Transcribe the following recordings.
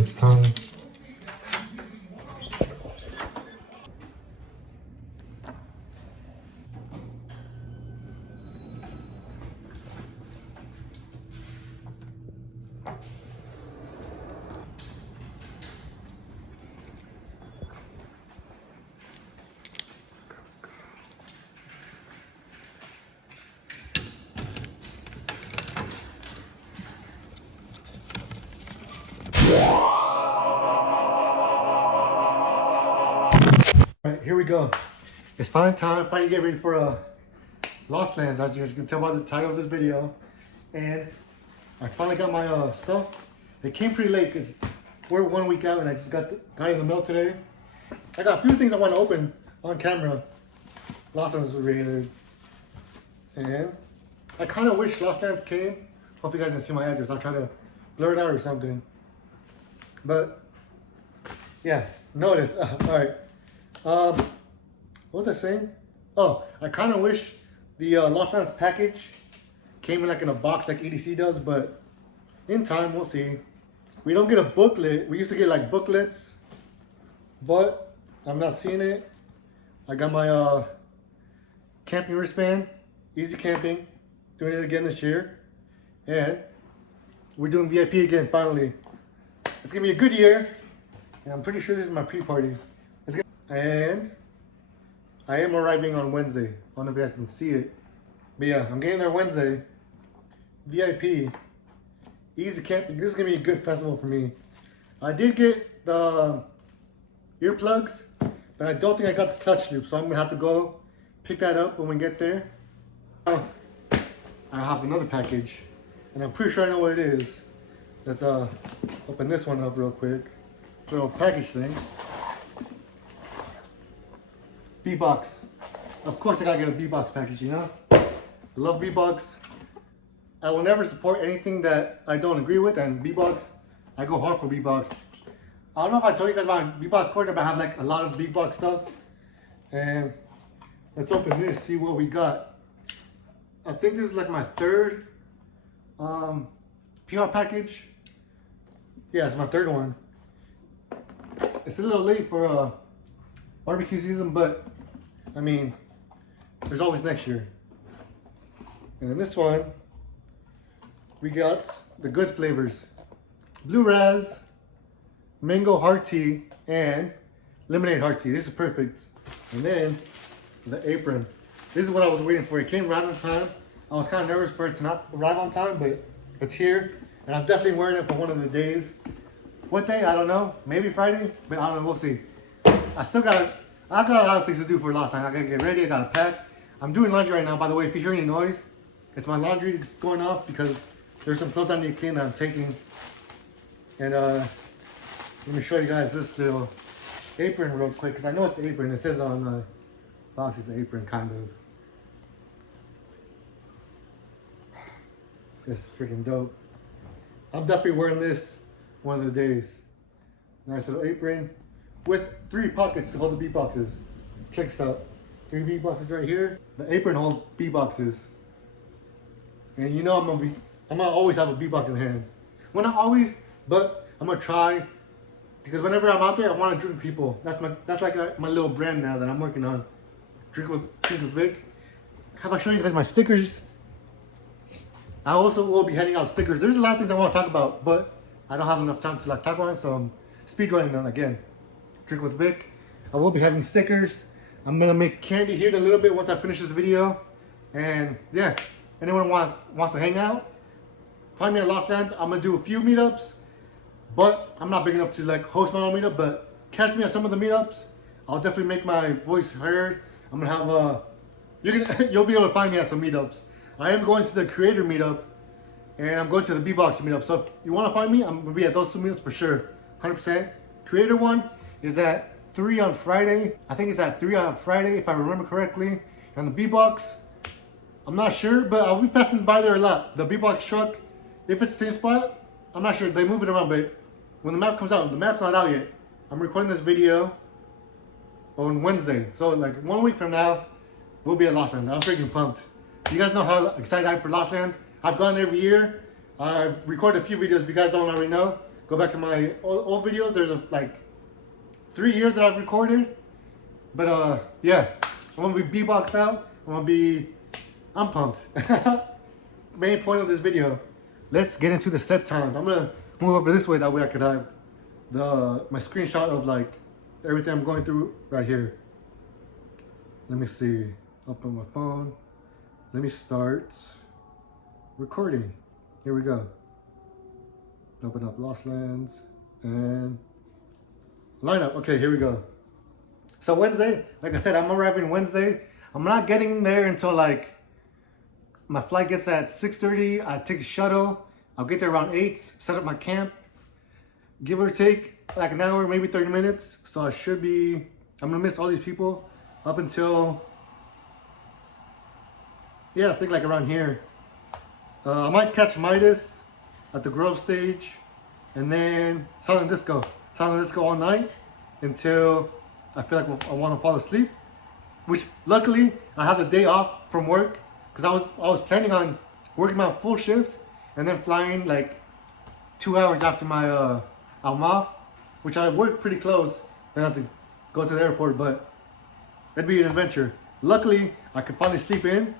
his tongue. Alright, here we go. It's finally time. Finally get ready for Lost Lands, as you guys can tell by the title of this video. And I finally got my stuff. It came pretty late because we're 1 week out and I just got it in the mail today. I got a few things I want to open on camera. Lost Lands was rated. And I kind of wish Lost Lands came. Hope you guys can see my address. I'll try to blur it out or something. But yeah, notice. Alright. What was I saying? Oh, I kind of wish the Lost Lands package came in like in a box like EDC does, but in time we'll see. We don't get a booklet. We used to get like booklets, but I'm not seeing it. I got my camping wristband, Easy Camping, doing it again this year, and we're doing VIP again finally. It's gonna be a good year, and I'm pretty sure this is my pre-party. And I am arriving on Wednesday. I don't know if you guys can see it. But yeah, I'm getting there Wednesday. VIP. Easy Camping. This is going to be a good festival for me. I did get the earplugs, but I don't think I got the clutch loop. So I'm going to have to go pick that up when we get there. I have another package. And I'm pretty sure I know what it is. Let's open this one up real quick. Little package thing. B-Box. Of course I gotta get a B-Box package, you know? I love B-Box. I will never support anything that I don't agree with, and B-Box, I go hard for B-Box. I don't know if I told you guys about B-Box corner, but I have like a lot of B-Box stuff. And let's open this, see what we got. I think this is like my third PR package. Yeah, it's my third one. It's a little late for barbecue season, but I mean, there's always next year. And in this one, we got the good flavors: blue raz, mango hard tea, and lemonade hard tea. This is perfect. And then the apron. This is what I was waiting for. It came right on time. I was kind of nervous for it to not arrive on time, but it's here, and I'm definitely wearing it for one of the days. What day? I don't know. Maybe Friday, but I don't know. We'll see. I got a lot of things to do for Lost Lands. I gotta get ready, I gotta pack. I'm doing laundry right now, by the way. If you hear any noise, it's my laundry that's going off because there's some clothes I need to clean that I'm taking. And let me show you guys this little apron real quick, because I know it's an apron. It says on the box it's an apron, kind of. This is freaking dope. I'm definitely wearing this one of the days. Nice little apron with 3 pockets to hold the B-boxes. Check this out. 3 B-boxes right here. The apron holds B-boxes. And you know I'm gonna always have a B-box in hand. Well, not always, but I'm gonna try, because whenever I'm out there, I want to drink with people. That's like my little brand now that I'm working on. Drink with Vic. How about showing you guys my stickers? I also will be handing out stickers. There's a lot of things I want to talk about, but I don't have enough time to like talk about it, so I'm speed running them again. Drink with Vic. I will be having stickers. I'm gonna make candy here in a little bit once I finish this video. And yeah, anyone wants to hang out, find me at Lost Lands. I'm gonna do a few meetups, but I'm not big enough to like host my own meetup. But catch me at some of the meetups. I'll definitely make my voice heard. I'm gonna have you'll be able to find me at some meetups. I am going to the creator meetup, and I'm going to the B-Box meetup. So if you want to find me, I'm gonna be at those 2 meetups for sure, 100%. Creator one is at 3 on Friday. I think it's at 3 on Friday, if I remember correctly. And the B-Box, I'm not sure, but I'll be passing by there a lot. The B-Box truck, if it's the same spot, I'm not sure. They move it around, but when the map comes out, the map's not out yet. I'm recording this video on Wednesday. So like 1 week from now, we'll be at Lost Lands. I'm freaking pumped. You guys know how excited I am for Lost Lands. I've gone every year. I've recorded a few videos if you guys don't already know. go back to my old videos. There's like 3 years that I've recorded. But yeah, I'm gonna be B-boxed out. I'm pumped. Main point of this video, let's get into the set time. I'm gonna move over this way, that way I could have my screenshot of like everything I'm going through right here. Let me see, open my phone. Let me start recording. Here we go. Open up Lost Lands and lineup. Okay, here we go. So Wednesday, like I said, I'm arriving Wednesday. I'm not getting there until like, my flight gets at 6:30. I take the shuttle. I'll get there around 8, set up my camp. Give or take like an hour, maybe 30 minutes. So I should be, I'm gonna miss all these people up until, yeah, I think like around here. I might catch Midas at the Grove stage and then silent disco all night until I feel like I want to fall asleep, which luckily I have the day off from work because I was planning on working my full shift and then flying like 2 hours after my I'm off, which I work pretty close. Then I have to go to the airport, but it'd be an adventure. Luckily, I could finally sleep in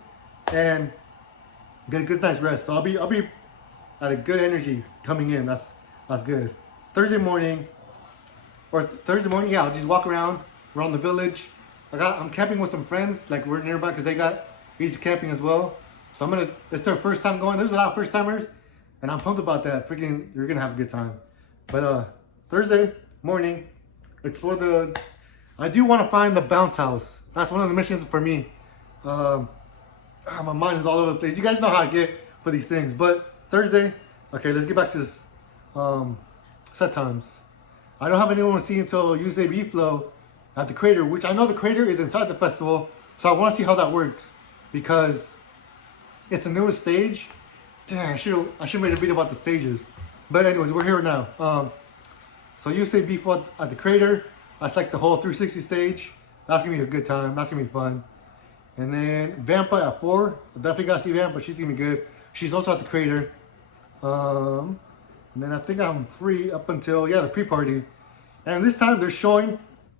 and get a good night's rest. So I'll be at a good energy coming in. That's good. Thursday morning, yeah, I'll just walk around the village. I'm camping with some friends, like we're nearby because they got easy camping as well. So it's their first time going. There's a lot of first timers, and I'm pumped about that. Freaking, you're gonna have a good time. But Thursday morning, explore I do want to find the bounce house. That's one of the missions for me. My mind is all over the place. You guys know how I get for these things. But Thursday, okay, let's get back to this set times. I don't have anyone to see until USAB Flow at the crater, which I know the crater is inside the festival, so I want to see how that works because it's the newest stage. Damn, I should have made a video about the stages. But anyways, we're here now. So USAB Flow at the crater. That's like the whole 360 stage. That's gonna be a good time. That's gonna be fun. And then Vampa at 4. I definitely gotta see Vampa. She's gonna be good. She's also at the crater. And then I think I'm free up until, yeah, the pre-party. And this time they're showing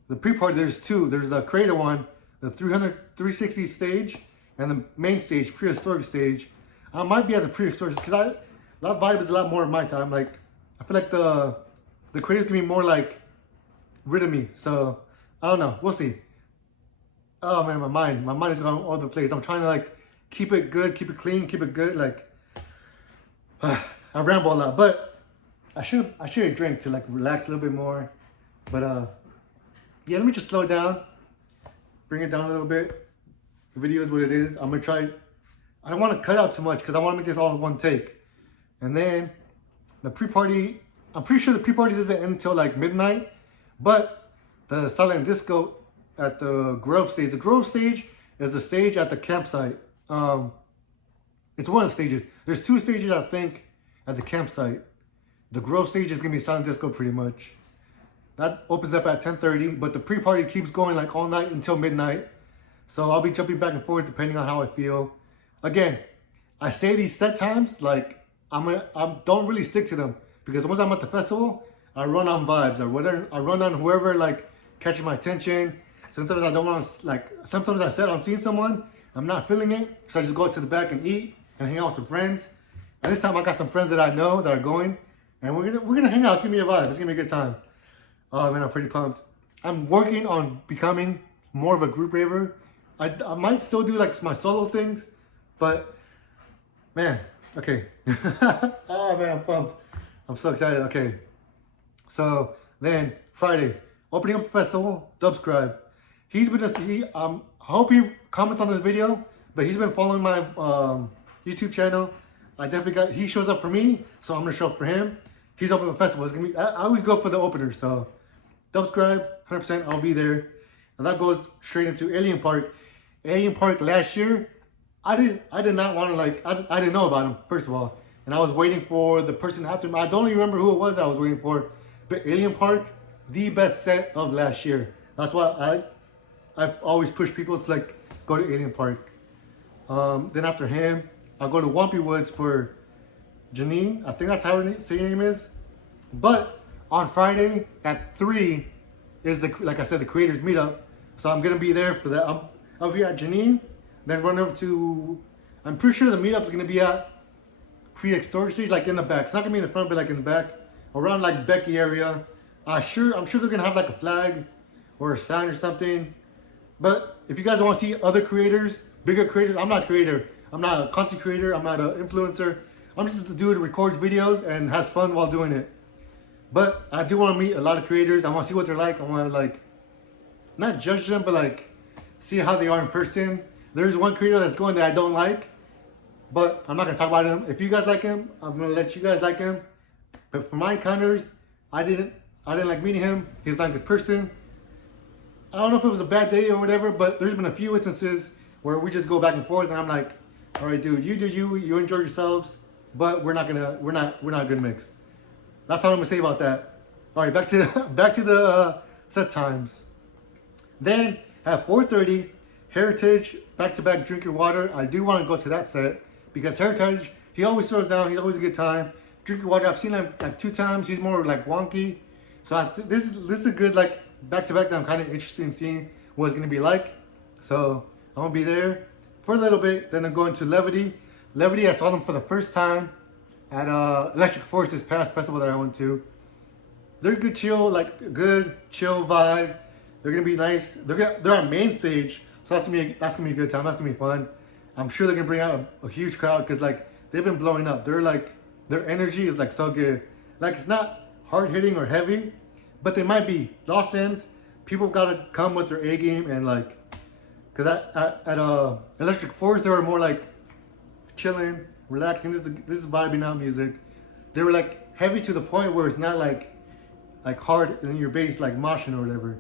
the pre-party. There's two. There's the crater one, the 360 stage, and the main stage, prehistoric stage. I might be at the prehistoric because that vibe is a lot more of my time. Like, I feel like the crater's gonna be more like rid of me. So I don't know. We'll see. Oh man, my mind is going all over the place. I'm trying to like keep it good, keep it clean, keep it good. Like I ramble a lot, but I should drink to like relax a little bit more. But yeah, let me just slow it down, bring it down a little bit. The video is what it is. I'm gonna try. I don't want to cut out too much because I want to make this all in one take. And then the pre-party, I'm pretty sure the pre-party doesn't end until like midnight, but the silent disco at the Grove stage. The Grove stage is the stage at the campsite. It's one of the stages. There's 2 stages, I think, at the campsite. The Grove stage is gonna be silent disco pretty much. That opens up at 10:30, but the pre-party keeps going like all night until midnight. So I'll be jumping back and forth depending on how I feel. Again, I say these set times like I don't really stick to them because once I'm at the festival, I run on vibes or whatever. I run on whoever like catching my attention. Sometimes I don't want to sometimes I set on seeing someone, I'm not feeling it, so I just go to the back and eat and hang out with some friends. And this time I got some friends that I know that are going, and we're gonna hang out. It's gonna be a vibe. It's gonna be a good time. Oh man, I'm pretty pumped. I'm working on becoming more of a group raver. I might still do like my solo things, but man, okay. Oh man, I'm pumped. I'm so excited. Okay, so then Friday, opening up the festival. Dubscribe. I hope he comments on this video, but he's been following my YouTube channel. He shows up for me, so I'm gonna show up for him. He's opening the festival. It's gonna be, I always go for the opener, so Dubscribe, 100%, I'll be there. And that goes straight into Alien Park. Alien Park last year, I did not want to like, I didn't know about him, first of all. And I was waiting for the person after me. I don't even remember who it was that I was waiting for. But Alien Park, the best set of last year. That's why I always push people to like go to Alien Park. Then after him, I'll go to Wampy Woods for Janine. I think that's how her name is. But on Friday at 3 is like I said, the creators meetup. So I'm gonna be there for that. I'll be at Janine, then run over to. I'm pretty sure the meetup is gonna be at Pre-Extortion Stage, like in the back. It's not gonna be in the front, but like in the back, around like Becky area. I'm sure they're gonna have like a flag or a sign or something. But if you guys want to see other creators, bigger creators, I'm not a creator. I'm not a content creator. I'm not an influencer. I'm just a dude who records videos and has fun while doing it. But I do want to meet a lot of creators. I want to see what they're like. I want to like, not judge them, but like see how they are in person. There's one creator that's going that I don't like, but I'm not going to talk about him. If you guys like him, I'm going to let you guys like him. But for my encounters, I didn't like meeting him. He's not a good person. I don't know if it was a bad day or whatever, but there's been a few instances where we just go back and forth, and I'm like, all right, dude, you do you enjoy yourselves, but we're not a good mix. That's all I'm gonna say about that. All right, back to the set times. Then at 4:30, Heritage back-to-back Drink Your Water. I do want to go to that set because Heritage, he always throws down. He's always a good time. Drink Your Water, I've seen him like 2 times. He's more like wonky. So this is a good like back-to-back that I'm kind of interested in seeing what it's gonna be like. So I'm gonna be there for a little bit. Then I'm going to Levity. Levity, I saw them for the first time at Electric Forces past festival that I went to. They're good chill, like good chill vibe. They're gonna be nice. They're on main stage, so that's gonna be a good time. That's gonna be fun. I'm sure they're gonna bring out a huge crowd because like they've been blowing up. They're like their energy is like so good. Like it's not hard hitting or heavy, but they might be. Lost Ends, people gotta come with their A game and like, cause at Electric Force they were more like chilling, relaxing. This is vibing out music. They were like heavy to the point where it's not like hard in your bass like moshing or whatever.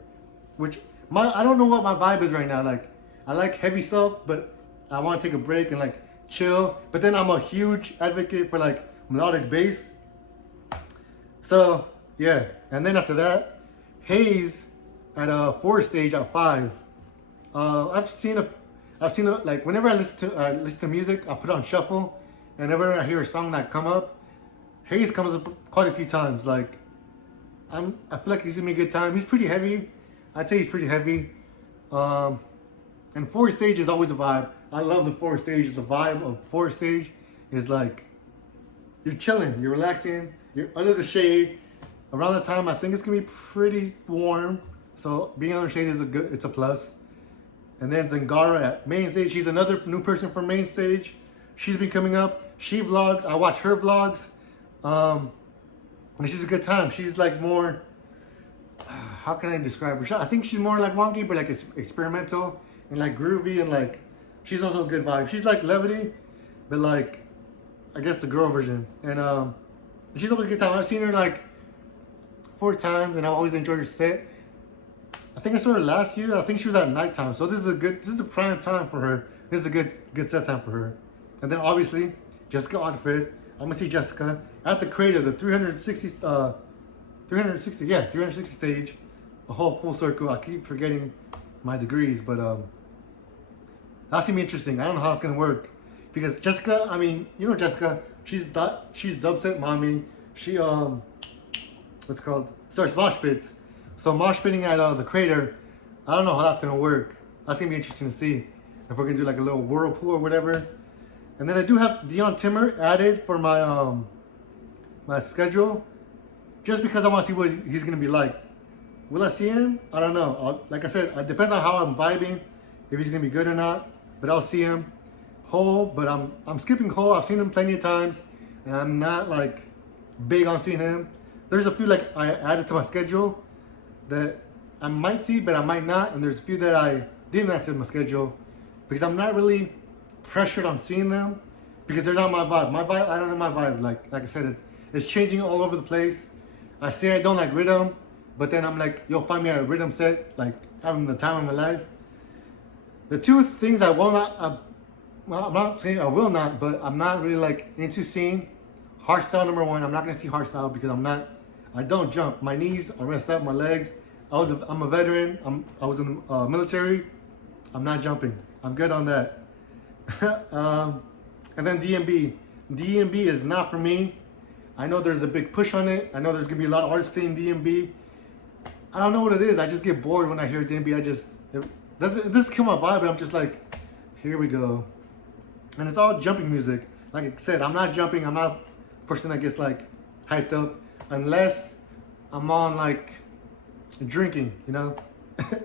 Which I don't know what my vibe is right now. Like I like heavy stuff, but I want to take a break and like chill. But then I'm a huge advocate for like melodic bass. So yeah, and then after that, Haze at a 4 stage at 5. I've seen like whenever I listen to music, I put on shuffle, and whenever I hear a song that come up, Haze comes up quite a few times. Like I feel like he's gonna be a good time. He's pretty heavy. I'd say he's pretty heavy. And 4 stage is always a vibe. I love the 4 stage. The vibe of 4 stage is like you're chilling, you're relaxing, you're under the shade. Around the time, I think it's gonna be pretty warm. So being under the shade is it's a plus. And then Zangara at main stage. She's another new person from main stage. She's been coming up. She vlogs. I watch her vlogs. And she's a good time. She's like more, how can I describe her? I think she's more like wonky, but like it's experimental and like groovy, and like she's also a good vibe. She's like Levity, but like I guess the girl version. And she's always a good time. I've seen her like 4 times, and I always enjoyed her set. I think I saw her last year. I think she was at nighttime, so this is a prime time for her. This is a good set time for her. And then obviously Jessica Otfrid. I'm gonna see Jessica at the Crater, the 360 stage, a whole full circle. I keep forgetting my degrees, but that's gonna be interesting. I don't know how it's gonna work because Jessica, I mean, you know Jessica, she's dubstep mommy. She what's it called, starts mosh pits. So mosh pitting at the Crater, I don't know how that's gonna work. That's gonna be interesting to see if we're gonna do like a little whirlpool or whatever. And then I do have Dion Timmer added for my my schedule, just because I want to see what he's gonna be like. Will I see him? I don't know. Like I said, it depends on how I'm vibing, if he's gonna be good or not. But I'll see him. Hole, but I'm skipping Hole. I've seen him plenty of times, and I'm not like big on seeing him. There's a few like I added to my schedule that I might see, but I might not. And there's a few that I didn't add to my schedule because I'm not really pressured on seeing them because they're not my vibe. My vibe, I don't know my vibe. Like I said, it's changing all over the place. I say I don't like rhythm, but then I'm like, you'll find me at a rhythm set, like having the time of my life. The 2 things I will not, well, I'm not saying I will not, but I'm not really like into seeing hardstyle. Number 1, I'm not gonna see hardstyle because I don't jump. My knees are messed up, my legs. I'm a veteran. I was in the military. I'm not jumping. I'm good on that. And then DMB. DMB is not for me. I know there's a big push on it. I know there's gonna be a lot of artists playing DMB. I don't know what it is. I just get bored when I hear DMB. It doesn't kill my vibe, but I'm just like, here we go. And it's all jumping music. Like I said, I'm not jumping. I'm not a person that gets like hyped up unless I'm on like drinking, you know,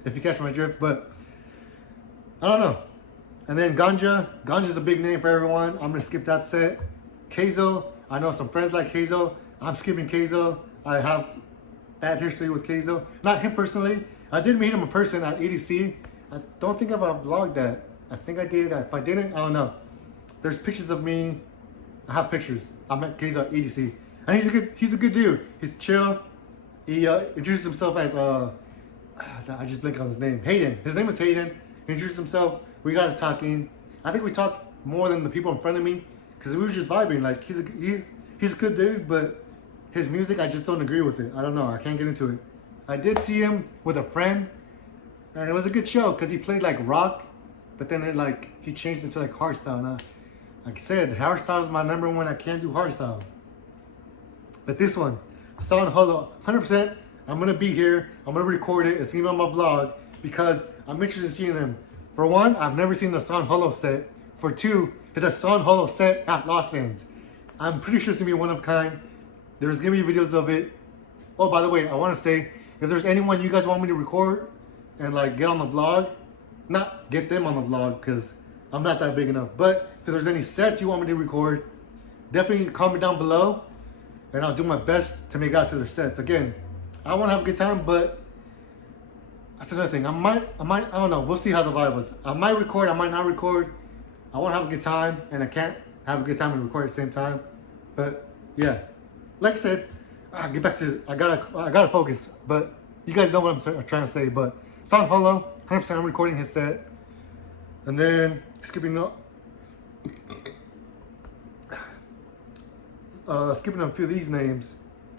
if you catch my drift. But I don't know. And then Ganja's a big name for everyone. I'm gonna skip that set. Keizo, I know some friends like Keizo. I'm skipping Keizo. I have bad history with Keizo. Not him personally. I did meet him in person at EDC. I don't think I've vlogged that. I think I did. If I didn't, I don't know. There's pictures of me. I have pictures. I met Keizo at EDC, and he's a good dude. He's chill. He introduced himself as I just blinked on his name. Hayden. His name is Hayden. He introduced himself. We got to talking. I think we talked more than the people in front of me because we were just vibing. Like he's a good dude, but his music I just don't agree with it. I don't know. I can't get into it. I did see him with a friend, and it was a good show because he played like rock, but then he changed into like hardstyle. And like I said, hardstyle is my number one. I can't do hardstyle. But this one, San Holo, 100%. I'm gonna be here. I'm gonna record it. It's gonna be on my vlog because I'm interested in seeing them. For one, I've never seen the San Holo set. For two, it's a San Holo set at Lost Lands. I'm pretty sure it's gonna be one of a kind. There's gonna be videos of it. Oh, by the way, I want to say, if there's anyone you guys want me to record and like get on the vlog, not get them on the vlog because I'm not that big enough. But if there's any sets you want me to record, definitely comment down below, and I'll do my best to make out to their sets. Again, I want to have a good time, but that's another thing. I don't know. We'll see how the vibe was. I might record, I might not record. I want to have a good time, and I can't have a good time and record at the same time. But yeah, like I said, get back to I gotta focus. But you guys know what I'm trying to say. But San Holo, 100%. I'm recording his set, and then skipping a few of these names.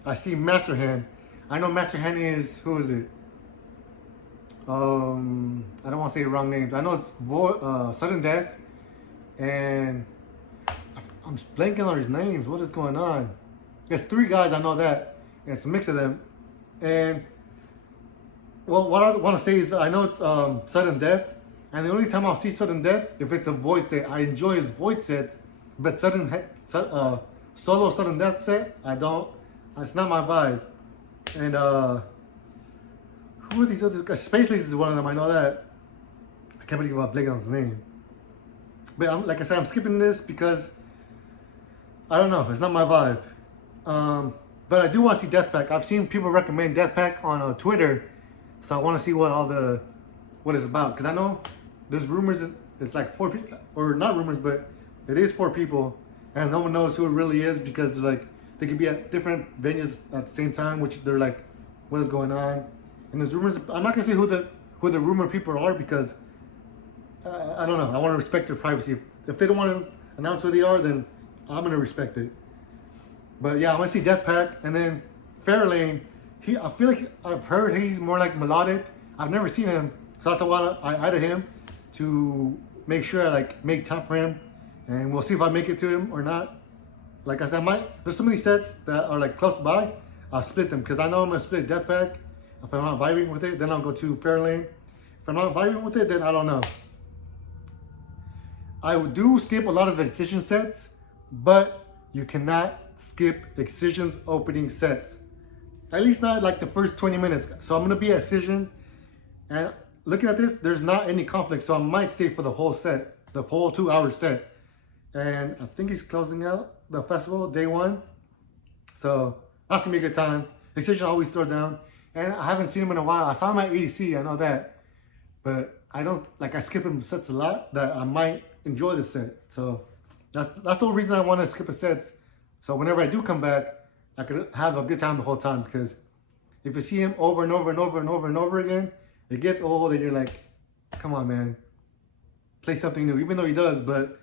I see Master Hand. I know Master Hand is, who is it? I don't want to say the wrong names. I know it's Sudden Death, and I'm blanking on his names. What is going on? There's three guys, I know that, and it's a mix of them. And well, what I want to say is I know it's Sudden Death, and the only time I'll see Sudden Death if it's a Void set. I enjoy his Void sets, but solo Sudden Death set, I don't. It's not my vibe. And who are these other guys? Space Lace is one of them. I know that. I can't believe I'm blanking on his name. But like I said, I'm skipping this because I don't know. It's not my vibe. But I do want to see Deathpack. I've seen people recommend Deathpack on Twitter, so I want to see what it's about. Because I know there's rumors it's like 4 people, or not rumors, but it is 4 people, and no one knows who it really is because like they could be at different venues at the same time, which they're like, what is going on? And there's rumors. I'm not gonna say who the rumor people are because I don't know. I want to respect their privacy. If they don't want to announce who they are, then I'm gonna respect it. But yeah, I want to see Deathpack, and then Fairlane. I feel like I've heard he's more like melodic. I've never seen him, so that's why I added him to make sure I like make time for him, and we'll see if I make it to him or not. Like I said, there's so many sets that are like close by. I'll split them because I know I'm gonna split Deathpack. If I'm not vibing with it, then I'll go to Fairlane. If I'm not vibing with it, then I don't know. I do skip a lot of Excision sets, but you cannot skip Excision's opening sets. At least not like the first 20 minutes. So I'm gonna be at Excision, and looking at this, there's not any conflict. So I might stay for the whole set, the whole 2-hour set. And I think he's closing out the festival day 1. So that's gonna be a good time. Excision always throws down. And I haven't seen him in a while. I saw him at EDC, I know that. But I skip him sets a lot that I might enjoy the set. So that's the whole reason I want to skip a set. So whenever I do come back, I could have a good time the whole time. Because if you see him over and over and over and over and over again, it gets old and you're like, come on, man. Play something new. Even though he does, but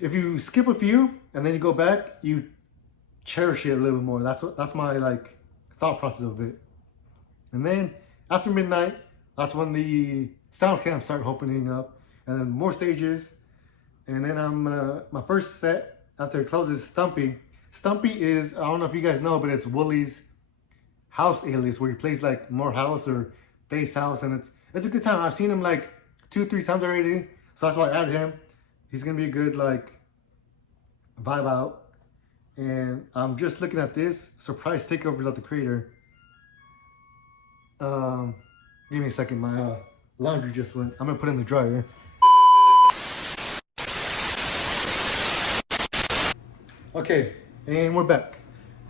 if you skip a few and then you go back, you cherish it a little bit more. That's my like thought process of it. And then after midnight, that's when the sound camps start opening up, and then more stages. And then my first set after it closes, Stumpy. Stumpy is, I don't know if you guys know, but it's Wooly's house alias, where he plays like more house or bass house, and it's a good time. I've seen him like 2-3 times already, so that's why I added him. He's gonna be a good like vibe out. And I'm just looking at this surprise takeovers at the Creator. Give me a second, my laundry just went. I'm gonna put it in the dryer. Okay, and we're back.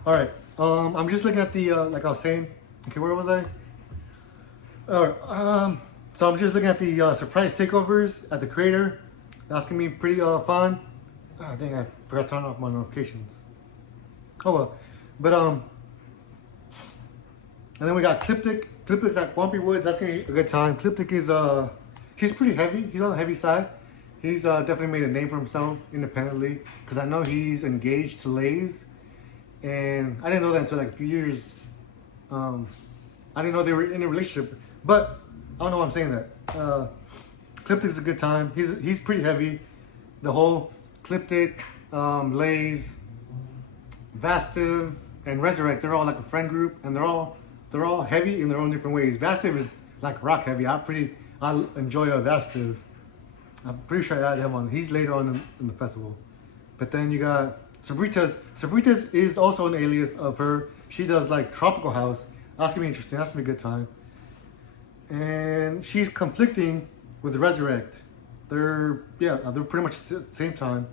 All right, I'm just looking at the like I was saying. Okay, where was I? All right, so I'm just looking at the surprise takeovers at the Creator. That's gonna be pretty fun. I think I forgot to turn off my notifications. Oh well, but and then we got Cliptic at Bumpy Woods. That's gonna be a good time. Cliptic is he's pretty heavy. He's on the heavy side. He's definitely made a name for himself independently, because I know he's engaged to Lays, and I didn't know that until like a few years. I didn't know they were in a relationship, but I don't know why I'm saying that. Cliptic's a good time. He's pretty heavy. The whole Cliptic, Lays, Vastiv, and Resurrect, they're all like a friend group, and they're all heavy in their own different ways. Vastiv is like rock heavy. I enjoy Vastiv. I'm pretty sure I added him on. He's later on in the festival. But then you got Sabritas. Sabritas is also an alias of her. She does like tropical house. That's gonna be interesting. That's gonna be a good time. And she's conflicting with Resurrect. They're pretty much at the same time.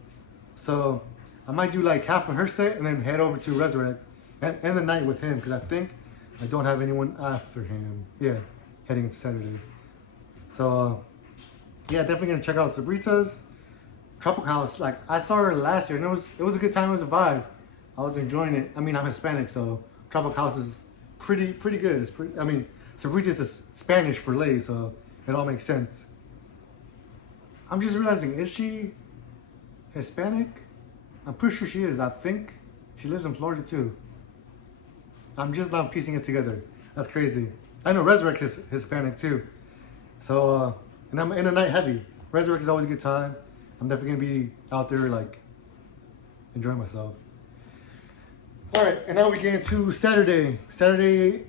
So I might do like half of her set and then head over to Resurrect and end the night with him, because I think I don't have anyone after him. Yeah, heading into Saturday. So yeah, definitely gonna check out Sabritas. Tropical House, like I saw her last year, and it was a good time. It was a vibe. I was enjoying it. I mean, I'm Hispanic, so Tropical House is pretty good. It's pretty. I mean, Sabritas is Spanish for lay, so it all makes sense. I'm just realizing, is she Hispanic? I'm pretty sure she is. I think she lives in Florida too. I'm just not piecing it together. That's crazy. I know Resurrect is Hispanic too. So, and I'm in the night heavy. Resurrect is always a good time. I'm definitely gonna be out there like enjoying myself. All right, and now we get into Saturday. Saturday,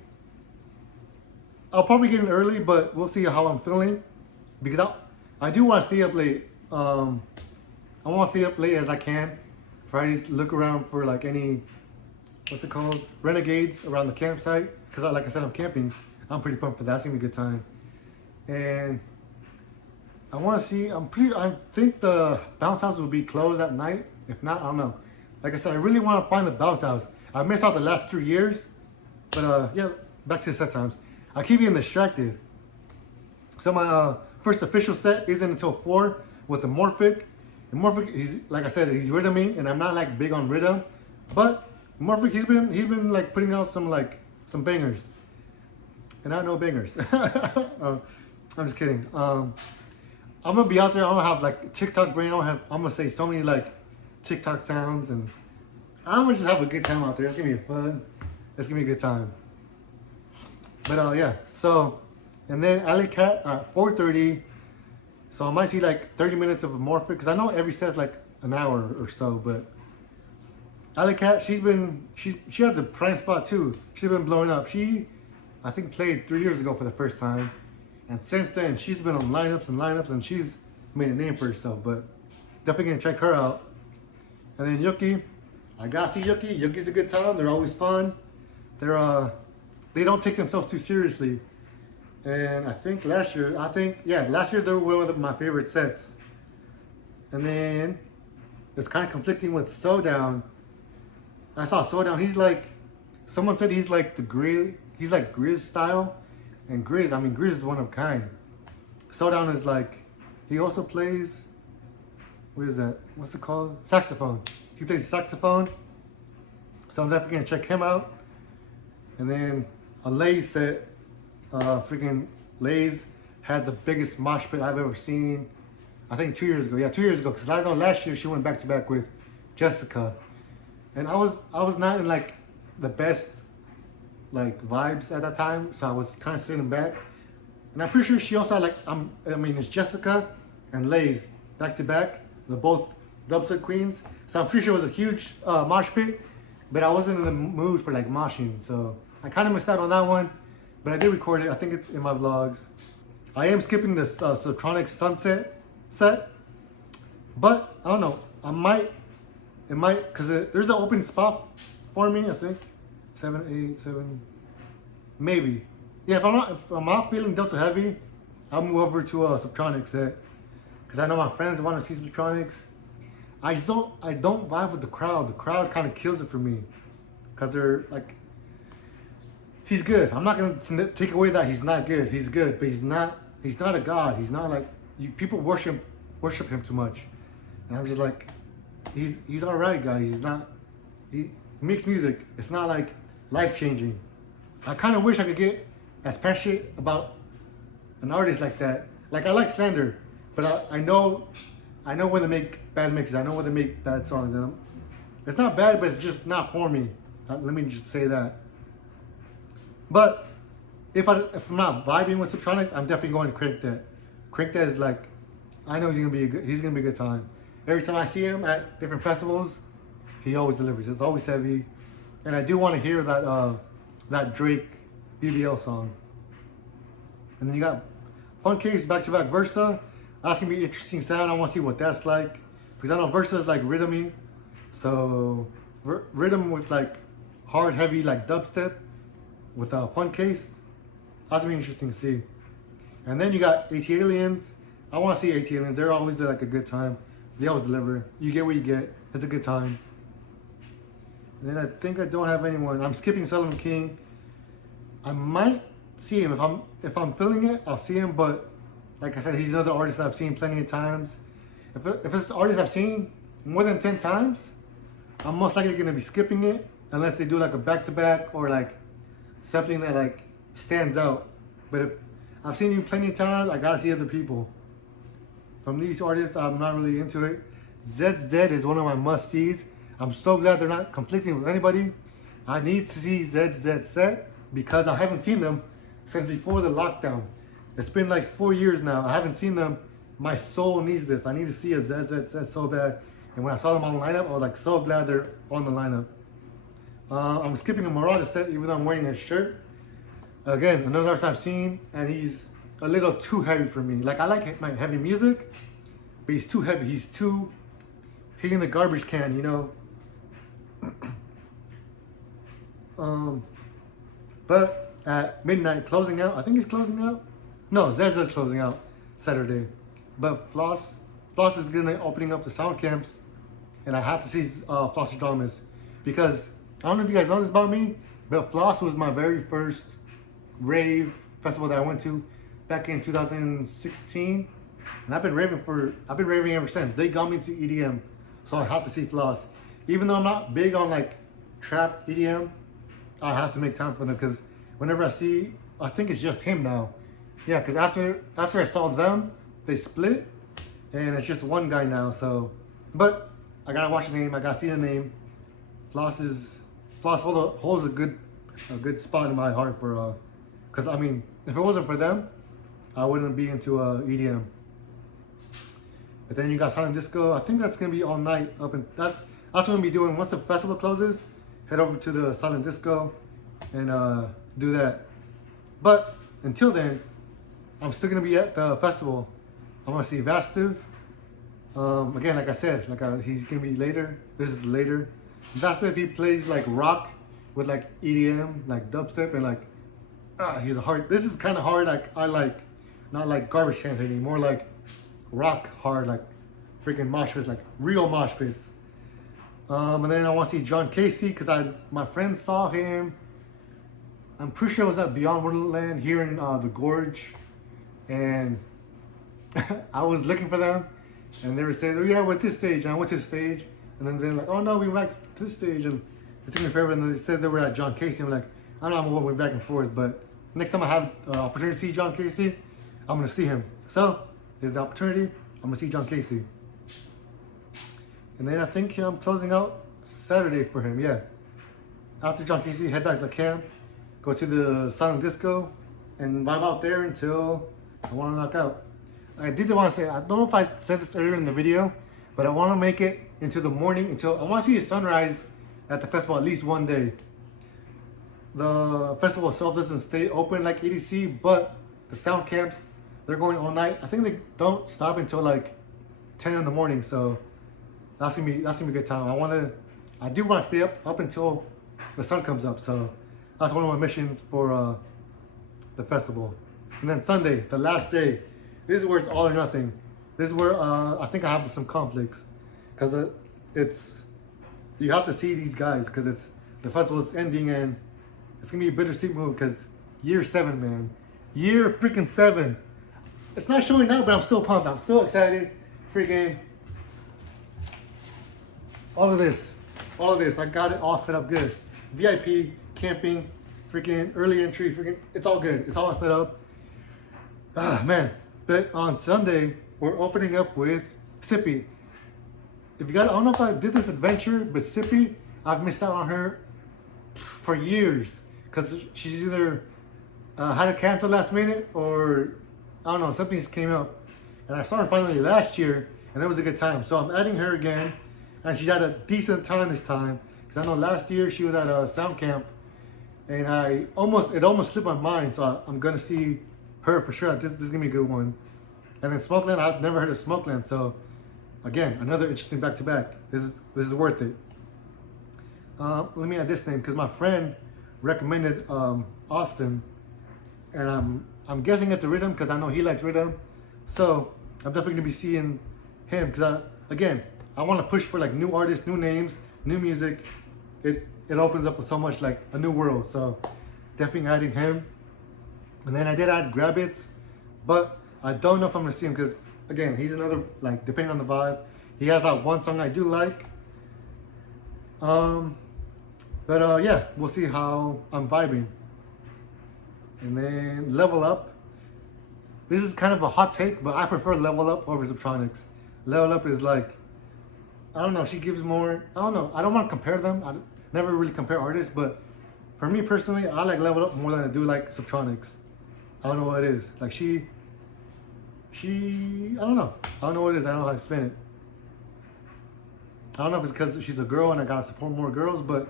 I'll probably get in early, but we'll see how I'm feeling, because I do want to stay up late. I want to stay up late as I can. Fridays, look around for like any, what's it called, renegades around the campsite, because like I said, I'm camping. I'm pretty pumped for that. It's gonna be a good time. And I want to see, I think the bounce house will be closed at night. If not, I don't know. Like I said, I really want to find the bounce house. I missed out the last 2 years, but yeah, back to the set times. I keep getting distracted. So my first official set isn't until 4 with the Morphic. And Morphic, he's, like I said, he's rhythm me, and I'm not like big on rhythm, but Morphic, he's been like putting out some bangers, and I know bangers. I'm just kidding. I'm gonna be out there. I'm gonna have like TikTok brain. I'm gonna say so many like TikTok sounds, and I'm gonna just have a good time out there. It's gonna be fun. It's gonna be a good time. But yeah. So, and then Alley Cat at 4:30. So I might see like 30 minutes of Morphic, because I know every set's like an hour or so. But Alley Cat, she has a prime spot too. She's been blowing up. She, I think, played 3 years ago for the first time. And since then, she's been on lineups, and she's made a name for herself. But definitely gonna check her out. And then Yuki, I gotta see Yuki. Yuki's a good time. They're always fun. They don't take themselves too seriously. And I think last year they were one of my favorite sets. And then it's kind of conflicting with Sodown. I saw Sodown. He's like, someone said he's like the Grizz. He's like Grizz style. And Grizz, I mean, Grizz is one of a kind. Sodown is like, he also plays, what is that? What's it called? Saxophone. He plays saxophone. So I'm definitely gonna check him out. And then a Lays set, freaking Lays had the biggest mosh pit I've ever seen. I think 2 years ago. Yeah, 2 years ago. Because I know last year she went back to back with Jessica. And I was not in like the best like vibes at that time, so I was kind of sitting back. And I'm pretty sure she also had like, I mean, it's Jessica and Lays back to back. They're both dubstep queens. So I'm pretty sure it was a huge mosh pit. but I wasn't in the mood for like moshing, so I kind of missed out on that one. But I did record it. I think it's in my vlogs. I am skipping this Subtronics Sunset set, but I don't know. It might, because there's an open spot for me. I think 7, 8, 7, maybe. Yeah, if I'm not feeling Delta heavy, I'll move over to a Subtronics set, because I know my friends want to see Subtronics. I don't vibe with the crowd. The crowd kind of kills it for me, because they're like, he's good. I'm not gonna take away that he's not good. He's good, but he's not a god. He's not like people worship him too much, and I'm just like, he's all right, guys. He makes music. It's not like life changing. I kind of wish I could get as passionate about an artist like that. Like I like Slander, but I know when they make bad mixes. I know when they make bad songs, and it's not bad, but it's just not for me. Let me just say that. But if I'm not vibing with Subtronics, I'm definitely going to Crank That. Crank That is like, I know he's gonna be a good time. Every time I see him at different festivals, he always delivers. It's always heavy, and I do want to hear that Drake BBL song. And then you got Funcase back-to-back Versa. That's gonna be an interesting sound. I want to see what that's like, because I know Versa is like rhythmy, so rhythm with like hard, heavy like dubstep with a Funcase. That's gonna be interesting to see. And then you got ATLiens. I want to see ATLiens. They're always like a good time. They always deliver. You get what you get. It's a good time. And then I think I don't have anyone. I'm skipping Sullivan King. I might see him if I'm feeling it. I'll see him, but like I said, he's another artist that I've seen plenty of times. If it's an artist I've seen more than 10 times, I'm most likely gonna be skipping it unless they do like a back-to-back or like something that like stands out. But if I've seen you plenty of times, I gotta see other people. From these artists, I'm not really into it. Zed's Dead is one of my must-sees. I'm so glad they're not conflicting with anybody. I need to see Zed's Dead set because I haven't seen them since before the lockdown. It's been like 4 years now. I haven't seen them. My soul needs this. I need to see a Zed's Dead set so bad. And when I saw them on the lineup, I was like so glad they're on the lineup. I'm skipping a Marauder set even though I'm wearing a shirt. Again, another artist I've seen, and he's a little too heavy for me. Like I like my heavy music, but he's too heavy. He's in the garbage can, you know. But at midnight, closing out. I think he's closing out. No, Zez's closing out Saturday. But Floss is gonna opening up the sound camps, and I have to see Flosstradamus because I don't know if you guys know this about me, but Floss was my very first rave festival that I went to back in 2016, and I've been raving ever since. They got me to EDM, so I have to see Floss. Even though I'm not big on like trap EDM, I have to make time for them because whenever I think it's just him now. Yeah, because after I saw them, they split, and it's just one guy now. So, but I gotta watch the name. I gotta see the name. Floss holds a good spot in my heart for because I mean, if it wasn't for them, I wouldn't be into EDM. But then you got Silent Disco. I think that's gonna be all night up, and that's what I'm gonna be doing once the festival closes. Head over to the Silent Disco and do that. But until then, I'm still gonna be at the festival. I'm gonna see Vastuv. Again, like I said, he's gonna be later. This is later. Vastuv, he plays like rock with like EDM, like dubstep, and like he's a hard. This is kind of hard. Like I like, not like garbage can hitting, more like rock hard, like freaking mosh pits, like real mosh pits. And then I want to see John Casey because my friend saw him. I'm pretty sure it was at Beyond Wonderland here in the Gorge, and I was looking for them, and they were saying, "Oh yeah, we're at this stage," and I went to the stage, and then they're like, "Oh no, we went back to this stage," and it took me forever, and they said they were at John Casey. I'm like, I don't know, I'm going back and forth, but next time I have an opportunity to see John Casey, I'm gonna see him. So there's the opportunity. I'm gonna see John Casey. And then I think I'm closing out Saturday for him, yeah. After John Casey, head back to the camp, go to the Silent Disco, and vibe out there until I want to knock out. I did want to say, I don't know if I said this earlier in the video, but I want to make it into the morning I want to see the sunrise at the festival at least one day. The festival itself doesn't stay open like EDC, but the sound camps, they're going all night. I think they don't stop until like 10 in the morning, so that's gonna be a good time. I do want to stay up until the sun comes up, so that's one of my missions for the festival. And then Sunday, the last day, this is where it's all or nothing. This is where I think I have some conflicts, because you have to see these guys, because the festival is ending and it's gonna be a bittersweet move, because year 7, man, year freaking 7. It's not showing now, but I'm still pumped. I'm still excited. Freaking all of this. I got it all set up good. VIP, camping, freaking early entry, freaking, it's all good. It's all set up. Ah, man. But on Sunday, we're opening up with Sippy. I don't know if I did this adventure, but Sippy, I've missed out on her for years, because she's either had to cancel last minute, or I don't know, something's came up. And I saw her finally last year, and it was a good time. So I'm adding her again, and she's had a decent time this time, because I know last year she was at a sound camp, and it almost slipped my mind. So I'm gonna see her for sure. This is gonna be a good one. And then Smokeland, I've never heard of Smokeland, so again, another interesting back-to-back. This is worth it. Let me add this name, because my friend recommended Austin, and I'm guessing it's a rhythm, because I know he likes rhythm. So I'm definitely gonna be seeing him, because I want to push for like new artists, new names, new music. It opens up so much, like a new world. So definitely adding him. And then I did add Grabbits, but I don't know if I'm gonna see him, because again, he's another, like, depending on the vibe. He has that one song I do like. Yeah, we'll see how I'm vibing. And then Level Up. This is kind of a hot take, but I prefer Level Up over Subtronics. Level Up is like, I don't know, she gives more, I don't know, I don't want to compare them. I never really compare artists, but for me personally, I like Level Up more than I do like Subtronics. I don't know what it is. Like I don't know. I don't know what it is. I don't know how to explain it. I don't know if it's because she's a girl and I gotta support more girls, but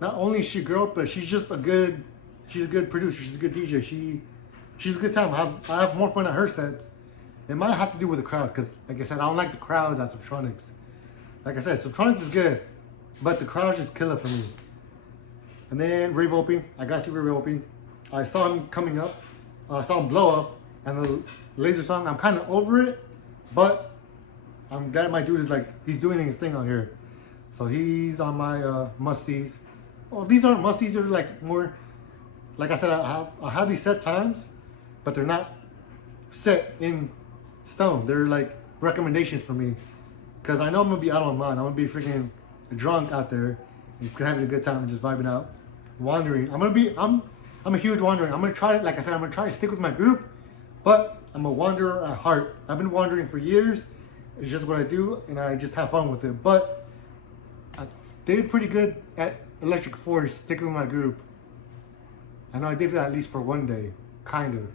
not only is she a girl, but she's a good producer. She's a good DJ. She's a good time. I have more fun at her sets. It might have to do with the crowd, because like I said, I don't like the crowds at Subtronics. Like I said, Subtronics is good, but the crowds just kill it for me. And then Rave Opie. I gotta see Rave Opie. I saw him coming up. I saw him blow up, and the Laser song, I'm kind of over it, but I'm glad my dude is like, he's doing his thing out here. So he's on my must-sees. Well, these aren't must-sees, they're like more, like I said, I have these set times, but they're not set in stone. They're like recommendations for me, because I know I'm gonna be out on mine. I'm gonna be freaking drunk out there, just having a good time and just vibing out, wandering. I'm a huge wanderer. I'm gonna try, like I said, I'm gonna try to stick with my group, but I'm a wanderer at heart. I've been wandering for years. It's just what I do, and I just have fun with it. But I did pretty good at Electric Force, sticking with my group. I know I did it at least for one day, kind of.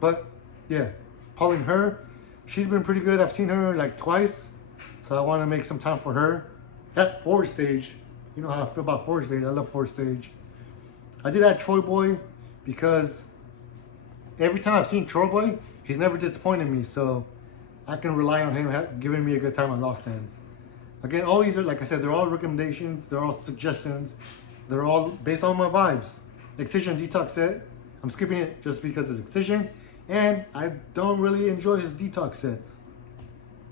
But yeah, Pauline Her, she's been pretty good. I've seen her like twice, so I want to make some time for her. At Forward Stage, you know how I feel about Forward Stage. I love Forward Stage. I did add Troy Boy, because every time I've seen Troy Boy, he's never disappointed me, so I can rely on him giving me a good time at Lost Lands. Again, all these are, like I said, they're all recommendations, they're all suggestions, they're all based on my vibes. Excision Detox set, I'm skipping it just because it's Excision, and I don't really enjoy his Detox sets.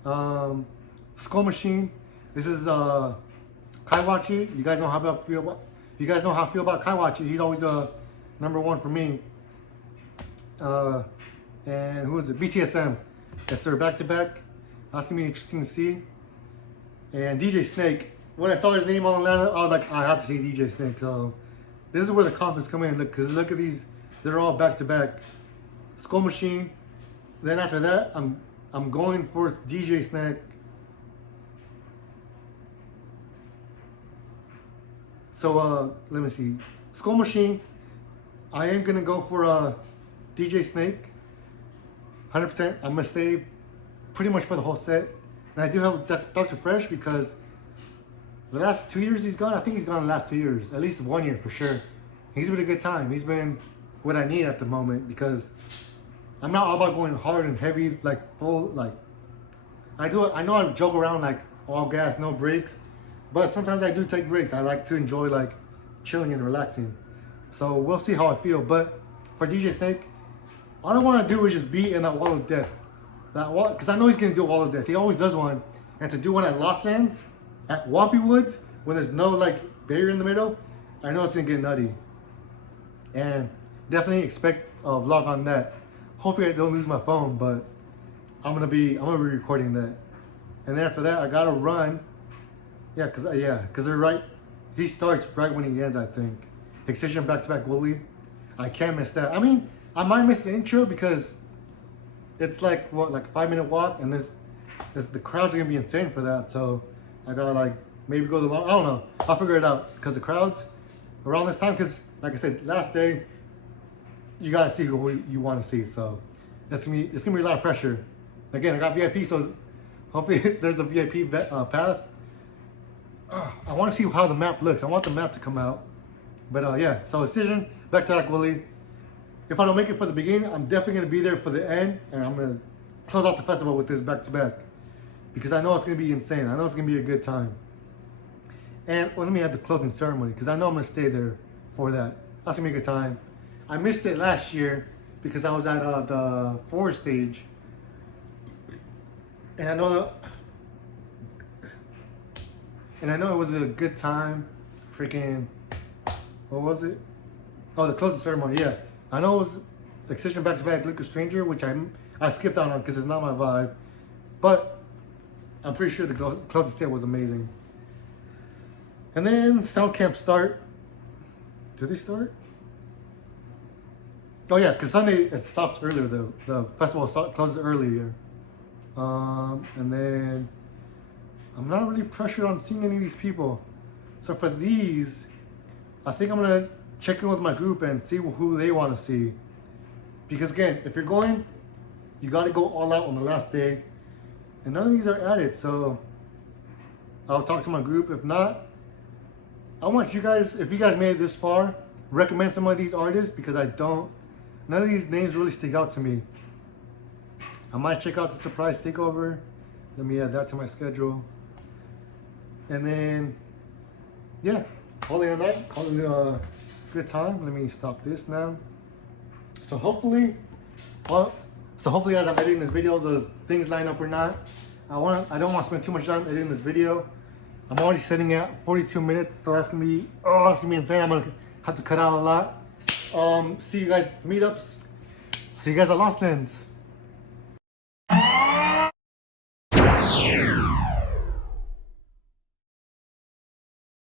Skull Machine, this is Kaiwachi. You guys know how I feel about. You guys know how I feel about Kaiwachi. He's always number one for me. And who is it? BTSM. Yes, sir. Back to back. That's gonna be interesting to see. And DJ Snake. When I saw his name on Atlanta, I was like, I have to see DJ Snake. So this is where the confidence come in. Look, because look at these. They're all back to back. Skull Machine. Then after that, I'm going for DJ Snake. So let me see. Skull Machine. I am gonna go for DJ Snake. 100%. I'm gonna stay pretty much for the whole set. And I do have Dr. Fresh because The last 2 years he's gone, I think he's gone the last 2 years, at least 1 year for sure. He's been a good time. He's been what I need at the moment because I'm not all about going hard and heavy, like full, like I know I joke around like all gas, no brakes, but sometimes I do take breaks. I like to enjoy like chilling and relaxing. So we'll see how I feel. But for DJ Snake, all I want to do is just be in that wall of death. That wall, because I know he's gonna do a wall of death. He always does one, and to do one at Lost Lands, at Whoppy Woods, when there's no like barrier in the middle, I know it's gonna get nutty. And definitely expect a vlog on that. Hopefully I don't lose my phone, but I'm gonna be recording that. And then after that, I gotta run. Yeah, cause they're right. He starts right when he ends, I think. Excision back-to-back Wooly. I can't miss that. I mean, I might miss the intro because it's like what, like a 5-minute walk, and the crowds are gonna be insane for that. So I gotta like maybe go the long. I don't know. I'll figure it out because the crowds around this time. Because like I said, last day, you gotta see who you want to see. So it's gonna be a lot of pressure. Again, I got VIP, so hopefully there's a VIP pass. I want to see how the map looks. I want the map to come out. But yeah, so Excision, back-to-back Wooly. If I don't make it for the beginning, I'm definitely going to be there for the end. And I'm going to close out the festival with this back-to-back. Because I know it's going to be insane. I know it's going to be a good time. And well, let me add the closing ceremony. Because I know I'm going to stay there for that. That's going to be a good time. I missed it last year because I was at the forest stage. And I know it was a good time. Freaking, what was it? Oh, the closing ceremony, yeah. I know it was Excision back-to-back Liquid Stranger, which I skipped out on because it's not my vibe. But I'm pretty sure the closing stage was amazing. And then Sound Camp start. Do they start? Oh yeah, because Sunday it stops earlier. The festival closes earlier. And then I'm not really pressured on seeing any of these people. So for these, I think I'm gonna check in with my group and see who they want to see. Because again, if you're going, you gotta go all out on the last day. And none of these are added, so I'll talk to my group. If not, I want you guys, if you guys made it this far, recommend some of these artists because none of these names really stick out to me. I might check out the Surprise Takeover. Let me add that to my schedule. And then, yeah, calling it a night, calling it a good time. Let me stop this now. So hopefully as I'm editing this video, the things line up or not. I don't want to spend too much time editing this video. I'm already sitting at 42 minutes, so that's gonna be insane. I'm gonna have to cut out a lot. See you guys meetups. See you guys at Lost Lands.